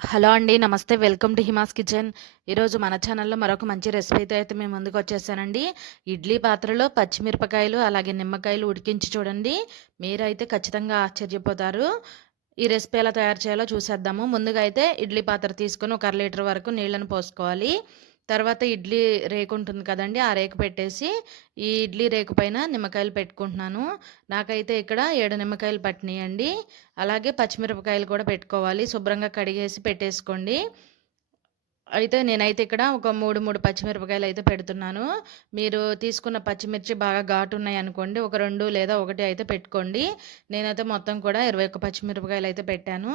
Hello అండి. నమస్తే. Welcome to Hima's kitchen. ఈరోజు మన ఛానల్‌లో మరొక మంచి రెసిపీతో అయితే మేము ముందుకు వచ్చేసానండి ఇడ్లీ పాత్రలో పచ్చిమిరపకాయలు, అలాగే నిమ్మకాయలు ఉడికించి చూడండి. మీరైతే ఖచ్చితంగా ఆశ్చర్యపోతారు. ఈ రెసిపీ ఎలా తయారు చేయాలో చూసేద్దాము. ముందుగా అయితే ఇడ్లీ పాత్ర తీసుకొని ఒక అర లీటర్ వరకు నీళ్ళను పోసుకోవాలి. తర్వాత ఇడ్లీ రేకు ఉంటుంది కదండి ఆ రేకు పెట్టేసి, ఈ ఇడ్లీ రేకు పైన నిమ్మకాయలు పెట్టుకుంటున్నాను. నాకైతే ఇక్కడ ఏడు నిమ్మకాయలు పట్టినాయండి అలాగే పచ్చిమిరపకాయలు కూడా పెట్టుకోవాలి. శుభ్రంగా కడిగేసి పెట్టేసుకోండి. అయితే నేనైతే ఇక్కడ ఒక మూడు మూడు పచ్చిమిరపకాయలు అయితే పెడుతున్నాను. మీరు తీసుకున్న పచ్చిమిర్చి బాగా ఘాటు ఉన్నాయి అనుకోండి ఒక రెండు లేదా ఒకటి అయితే పెట్టుకోండి. నేనైతే మొత్తం కూడా ఇరవై ఒక్క పచ్చిమిరపకాయలు అయితే పెట్టాను.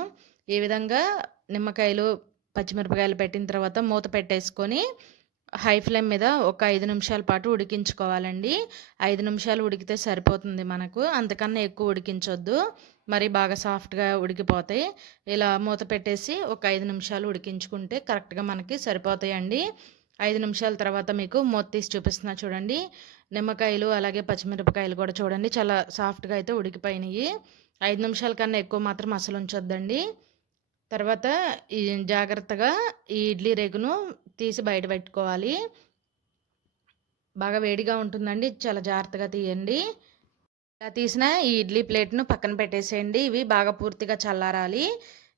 ఈ విధంగా నిమ్మకాయలు, పచ్చిమిరపకాయలు పెట్టిన తర్వాత మూత పెట్టేసుకొని, హై ఫ్లేమ్ మీద ఒక ఐదు నిమిషాల పాటు ఉడికించుకోవాలండి. ఐదు నిమిషాలు ఉడికితే సరిపోతుంది మనకు. అంతకన్నా ఎక్కువ ఉడికించొద్దు. మరి బాగా సాఫ్ట్‌గా ఉడికిపోతాయి. ఇలా మూత పెట్టేసి ఒక ఐదు నిమిషాలు ఉడికించుకుంటే కరెక్ట్‌గా మనకి సరిపోతాయండి. ఐదు నిమిషాల తర్వాత మీకు మూత తీసి చూపిస్తున్నా చూడండి. నిమ్మకాయలు, అలాగే పచ్చిమిరపకాయలు కూడా చూడండి చాలా సాఫ్ట్‌గా అయితే ఉడికిపోయినాయి ఐదు నిమిషాల కన్నా ఎక్కువ మాత్రం అసలు ఉంచొద్దండి. తర్వాత ఈ జాగ్రత్తగా ఈ ఇడ్లీ రేగును తీసి బయట పెట్టుకోవాలి. బాగా వేడిగా ఉంటుందండి. చాలా జాగ్రత్తగా తీయండి. ఇలా తీసిన ఈ ఇడ్లీ ప్లేట్‌ను పక్కన పెట్టేసేయండి. ఇవి బాగా పూర్తిగా చల్లారాలి.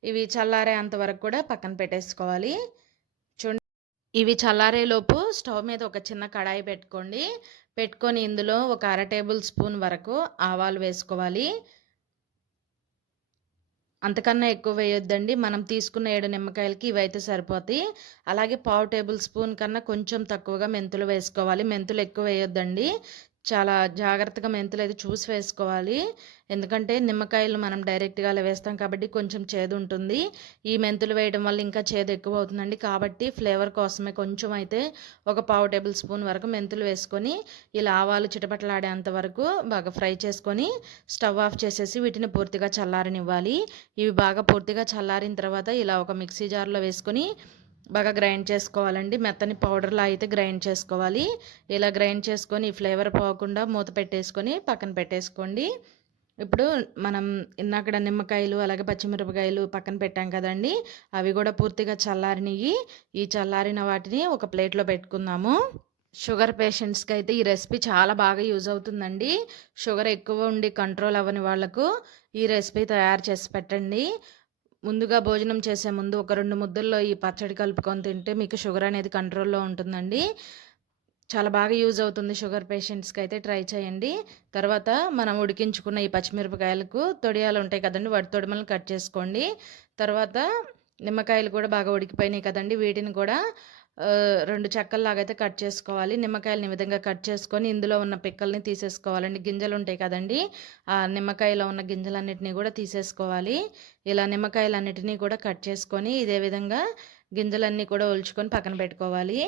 ఇవి చల్లారేంత వరకు కూడా పక్కన పెట్టేసుకోవాలి. చూడండి ఇవి చల్లారేలోపు స్టవ్ మీద ఒక చిన్న కడాయి పెట్టుకోండి. పెట్టుకొని ఇందులో ఒక అర టేబుల్ స్పూన్ వరకు ఆవాలు వేసుకోవాలి. అంతకన్నా ఎక్కువ వేయొద్దండి. మనం తీసుకున్న ఏడు నిమ్మకాయలకి ఇవైతే సరిపోతాయి. అలాగే పావు టేబుల్ స్పూన్ కన్నా కొంచెం తక్కువగా మెంతులు వేసుకోవాలి. మెంతులు ఎక్కువ వేయొద్దండి. చాలా జాగ్రత్తగా మెంతులు అయితే చూసి వేసుకోవాలి. ఎందుకంటే నిమ్మకాయలు మనం డైరెక్ట్‌గా అలా వేస్తాం కాబట్టి కొంచెం చేదు ఉంటుంది ఈ మెంతులు వేయడం వల్ల ఇంకా చేదు ఎక్కువ అవుతుందండి కాబట్టి ఫ్లేవర్ కోసమే కొంచెం అయితే ఒక పావు టేబుల్ స్పూన్ వరకు మెంతులు వేసుకొని, ఇలా ఆవాలు చిటపటలాడేంత వరకు బాగా ఫ్రై చేసుకొని, స్టవ్ ఆఫ్ చేసేసి వీటిని పూర్తిగా చల్లారనివ్వాలి. ఇవి బాగా పూర్తిగా చల్లారిన తర్వాత ఇలా ఒక మిక్సీ జార్‌లో వేసుకొని బాగా గ్రైండ్ చేసుకోవాలండి. మెత్తని పౌడర్‌లా అయితే గ్రైండ్ చేసుకోవాలి. ఇలా గ్రైండ్ చేసుకొని ఫ్లేవర్ పోకుండా మూత పెట్టేసుకొని పక్కన పెట్టేసుకోండి. ఇప్పుడు మనం ఇందాకడ నిమ్మకాయలు, అలాగే పచ్చిమిరపకాయలు పక్కన పెట్టాం కదండీ! అవి కూడా పూర్తిగా చల్లారినవి ఈ చల్లారిన వాటిని ఒక ప్లేట్‌లో పెట్టుకుందాము. షుగర్ పేషెంట్స్‌కి అయితే ఈ రెసిపీ చాలా బాగా యూజ్ అవుతుందండి. షుగర్ ఎక్కువ ఉండి కంట్రోల్ అవ్వని వాళ్ళకు ఈ రెసిపీ తయారు చేసి పెట్టండి. ముందుగా భోజనం చేసే ముందు ఒక రెండు ముద్దల్లో ఈ పచ్చడి కలుపుకొని తింటే మీకు షుగర్ అనేది కంట్రోల్‌లో ఉంటుందండి. చాలా బాగా యూజ్ అవుతుంది షుగర్ పేషెంట్స్‌కి అయితే ట్రై చేయండి. తర్వాత మనం ఉడికించుకున్న ఈ పచ్చిమిరపకాయలకు తొడియాలు ఉంటాయి కదండి వాటి తొడిమలను కట్ చేసుకోండి. తర్వాత నిమ్మకాయలు కూడా బాగా ఉడికిపోయినాయి కదండి వీటిని కూడా రెండు చెక్కల్లాగా అయితే కట్ చేసుకోవాలి. నిమ్మకాయలని ఈ విధంగా కట్ చేసుకొని ఇందులో ఉన్న పిక్కల్ని తీసేసుకోవాలండి. గింజలు ఉంటాయి కదండీ! ఆ నిమ్మకాయలో ఉన్న గింజలన్నిటిని కూడా తీసేసుకోవాలి. ఇలా నిమ్మకాయలన్నిటిని కూడా కట్ చేసుకొని ఇదే విధంగా గింజలన్నీ కూడా ఒలుచుకొని పక్కన పెట్టుకోవాలి.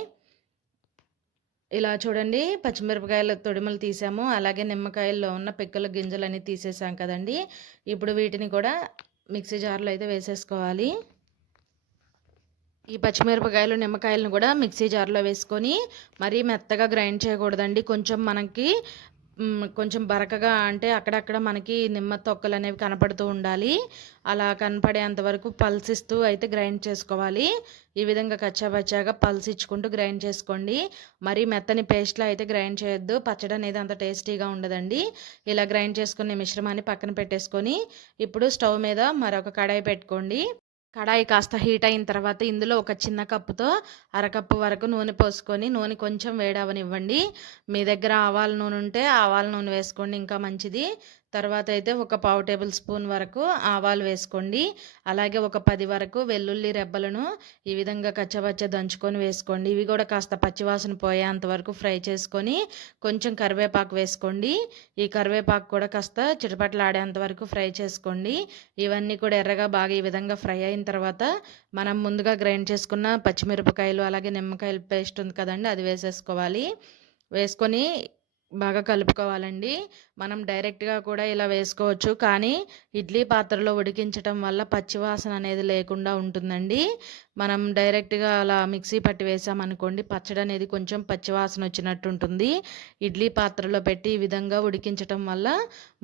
ఇలా చూడండి పచ్చిమిరపకాయల తొడిమలు తీసాము. అలాగే నిమ్మకాయల్లో ఉన్న పిక్కల గింజలన్నీ తీసేసాం కదండీ! ఇప్పుడు వీటిని కూడా మిక్సీ జార్‌లో అయితే వేసేసుకోవాలి. ఈ పచ్చిమిరపకాయలు, నిమ్మకాయలను కూడా మిక్సీ జార్‌లో వేసుకొని మరీ మెత్తగా గ్రైండ్ చేయకూడదండి. కొంచెం మనకి కొంచెం బరకగా అంటే అక్కడక్కడ మనకి నిమ్మ తొక్కలు అనేవి కనపడుతూ ఉండాలి. అలా కనపడేంత వరకు పల్సిస్తూ అయితే గ్రైండ్ చేసుకోవాలి. ఈ విధంగా కచ్చాపచ్చాగా పల్సిచ్చుకుంటూ గ్రైండ్ చేసుకోండి. మరీ మెత్తని పేస్ట్లో అయితే గ్రైండ్ చేయొద్దు. పచ్చడి అనేది అంత టేస్టీగా ఉండదండి. ఇలా గ్రైండ్ చేసుకునే మిశ్రమాన్ని పక్కన పెట్టేసుకొని, ఇప్పుడు స్టవ్ మీద మరొక కడాయి పెట్టుకోండి. కడాయి కాస్త హీట్ అయిన తర్వాత ఇందులో ఒక చిన్న కప్పుతో అరకప్పు వరకు నూనె పోసుకొని, నూనె కొంచెం వేడవనివ్వండి మీ దగ్గర ఆవాల నూనె ఉంటే ఆవాల నూనె వేసుకోండి ఇంకా మంచిది. తర్వాత అయితే ఒక పావు టేబుల్ స్పూన్ వరకు ఆవాలు వేసుకోండి. అలాగే ఒక పది వరకు వెల్లుల్లి రెబ్బలను ఈ విధంగా కచ్చపచ్చ దంచుకొని వేసుకోండి. ఇవి కూడా కాస్త పచ్చివాసన పోయేంత వరకు ఫ్రై చేసుకొని, కొంచెం కరివేపాకు వేసుకోండి. ఈ కరివేపాకు కూడా కాస్త చిటపట్లాడేంత వరకు ఫ్రై చేసుకోండి. ఇవన్నీ కూడా ఎర్రగా బాగా ఈ విధంగా ఫ్రై అయిన తర్వాత మనం ముందుగా గ్రైండ్ చేసుకున్న పచ్చిమిరపకాయలు, అలాగే నిమ్మకాయల పేస్ట్ ఉంది కదండీ! అది వేసేసుకోవాలి. వేసుకొని బాగా కలుపుకోవాలండి. మనం డైరెక్ట్గా కూడా ఇలా వేసుకోవచ్చు. కానీ ఇడ్లీ పాత్రలో ఉడికించటం వల్ల పచ్చివాసన అనేది లేకుండా ఉంటుందండి. మనం డైరెక్ట్గా అలా మిక్సీ పట్టి వేసామనుకోండి పచ్చడి అనేది కొంచెం పచ్చివాసన వచ్చినట్టు ఉంటుంది ఇడ్లీ పాత్రలో పెట్టి ఈ విధంగా ఉడికించటం వల్ల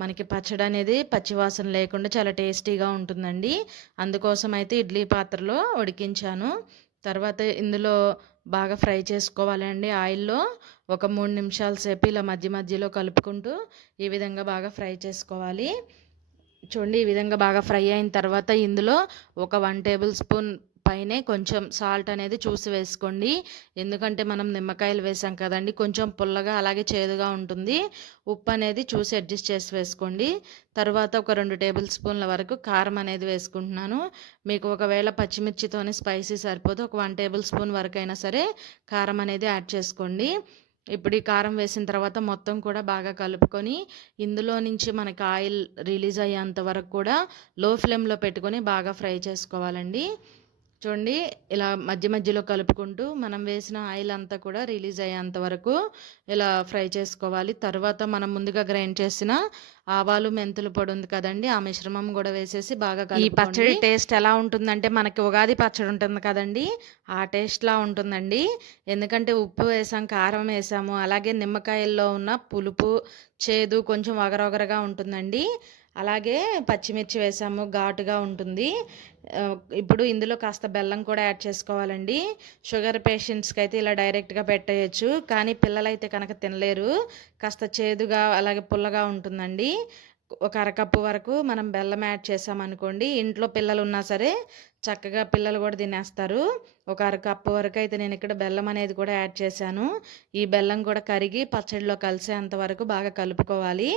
మనకి పచ్చడి అనేది పచ్చివాసన లేకుండా చాలా టేస్టీగా ఉంటుందండి. అందుకోసం అయితే ఇడ్లీ పాత్రలో ఉడికించాను. తర్వాత ఇందులో బాగా ఫ్రై చేసుకోవాలండి ఆయిల్లో ఒక మూడు నిమిషాల సేపు ఇలా మధ్య మధ్యలో కలుపుకుంటూ ఈ విధంగా బాగా ఫ్రై చేసుకోవాలి. చూడండి ఈ విధంగా బాగా ఫ్రై అయిన తర్వాత ఇందులో ఒక వన్ టేబుల్ స్పూన్ పైనే కొంచెం సాల్ట్ అనేది చూసి వేసుకోండి. ఎందుకంటే మనం నిమ్మకాయలు వేసాం కదండి కొంచెం పుల్లగా అలాగే చేదుగా ఉంటుంది. ఉప్పు అనేది చూసి అడ్జస్ట్ చేసి వేసుకోండి. తర్వాత ఒక రెండు టేబుల్ స్పూన్ల వరకు కారం అనేది వేసుకుంటున్నాను. మీకు ఒకవేళ పచ్చిమిర్చితోనే స్పైసీ సరిపోదు ఒక వన్ టేబుల్ స్పూన్ వరకు అయినా సరే కారం అనేది యాడ్ చేసుకోండి. ఇప్పుడు ఈ కారం వేసిన తర్వాత మొత్తం కూడా బాగా కలుపుకొని ఇందులో నుంచి మనకి ఆయిల్ రిలీజ్ అయ్యేంత వరకు కూడా లో ఫ్లేమ్లో పెట్టుకొని బాగా ఫ్రై చేసుకోవాలండి. చూడండి ఇలా మధ్య మధ్యలో కలుపుకుంటూ మనం వేసిన ఆయిల్ అంతా కూడా రిలీజ్ అయ్యేంత వరకు ఇలా ఫ్రై చేసుకోవాలి. తర్వాత మనం ముందుగా గ్రైండ్ చేసిన ఆవాలు మెంతులు పొడి ఉంది కదండి ఆ మిశ్రమం కూడా వేసేసి బాగా ఈ పచ్చడి టేస్ట్ ఎలా ఉంటుందంటే మనకి ఉగాది పచ్చడి ఉంటుంది కదండి ఆ టేస్ట్లా ఉంటుందండి. ఎందుకంటే ఉప్పు వేసాం కారం వేసాము అలాగే నిమ్మకాయల్లో ఉన్న పులుపు చేదు కొంచెం వగరొగరగా ఉంటుందండి. అలాగే పచ్చిమిర్చి వేసాము ఘాటుగా ఉంటుంది. ఇప్పుడు ఇందులో కాస్త బెల్లం కూడా యాడ్ చేసుకోవాలండి. షుగర్ పేషెంట్స్కి అయితే ఇలా డైరెక్ట్గా పెట్టేయచ్చు కానీ పిల్లలైతే కనుక తినలేరు. కాస్త చేదుగా అలాగే పుల్లగా ఉంటుందండి. ఒక అరకప్పు వరకు మనం బెల్లం యాడ్ చేసామనుకోండి ఇంట్లో పిల్లలు ఉన్నా సరే చక్కగా పిల్లలు కూడా తినేస్తారు. ఒక అరకప్పు వరకు అయితే నేను ఇక్కడ బెల్లం అనేది కూడా యాడ్ చేశాను. ఈ బెల్లం కూడా కరిగి పచ్చడిలో కలిసేంత వరకు బాగా కలుపుకోవాలి.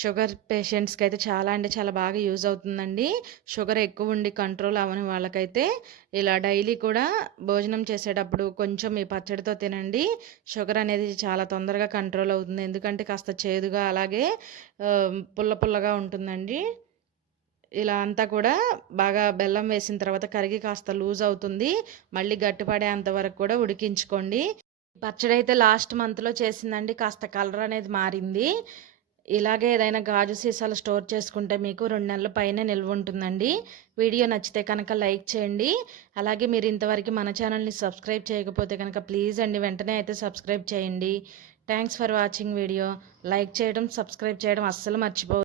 షుగర్ పేషెంట్స్కి అయితే చాలా అంటే చాలా బాగా యూజ్ అవుతుందండి. షుగర్ ఎక్కువ ఉండి కంట్రోల్ అవ్వని వాళ్ళకైతే ఇలా డైలీ కూడా భోజనం చేసేటప్పుడు కొంచెం ఈ పచ్చడితో తినండి. షుగర్ అనేది చాలా తొందరగా కంట్రోల్ అవుతుంది. ఎందుకంటే కాస్త చేదుగా అలాగే పుల్ల పుల్లగా ఉంటుందండి. ఇలా అంతా కూడా బాగా బెల్లం వేసిన తర్వాత కరిగి కాస్త లూజ్ అవుతుంది. మళ్ళీ గట్టిపడేంత వరకు కూడా ఉడికించుకోండి. పచ్చడి అయితే లాస్ట్ మంత్లో చేసిందండి. కాస్త కలర్ అనేది మారింది. ఇలాగే ఏదైనా గాజు సీసాలు స్టోర్ చేసుకుంటే మీకు రెండు నెలల పైన నిల్వ ఉంటుందండి. వీడియో నచ్చితే కనుక లైక్ చేయండి. అలాగే మీరు ఇంతవరకు మన ఛానల్ని సబ్స్క్రైబ్ చేయకపోతే కనుక ప్లీజ్ అండి వెంటనే అయితే సబ్స్క్రైబ్ చేయండి. Thanks for watching video. Like చేయడం సబ్స్క్రైబ్ చేయడం అస్సలు మర్చిపో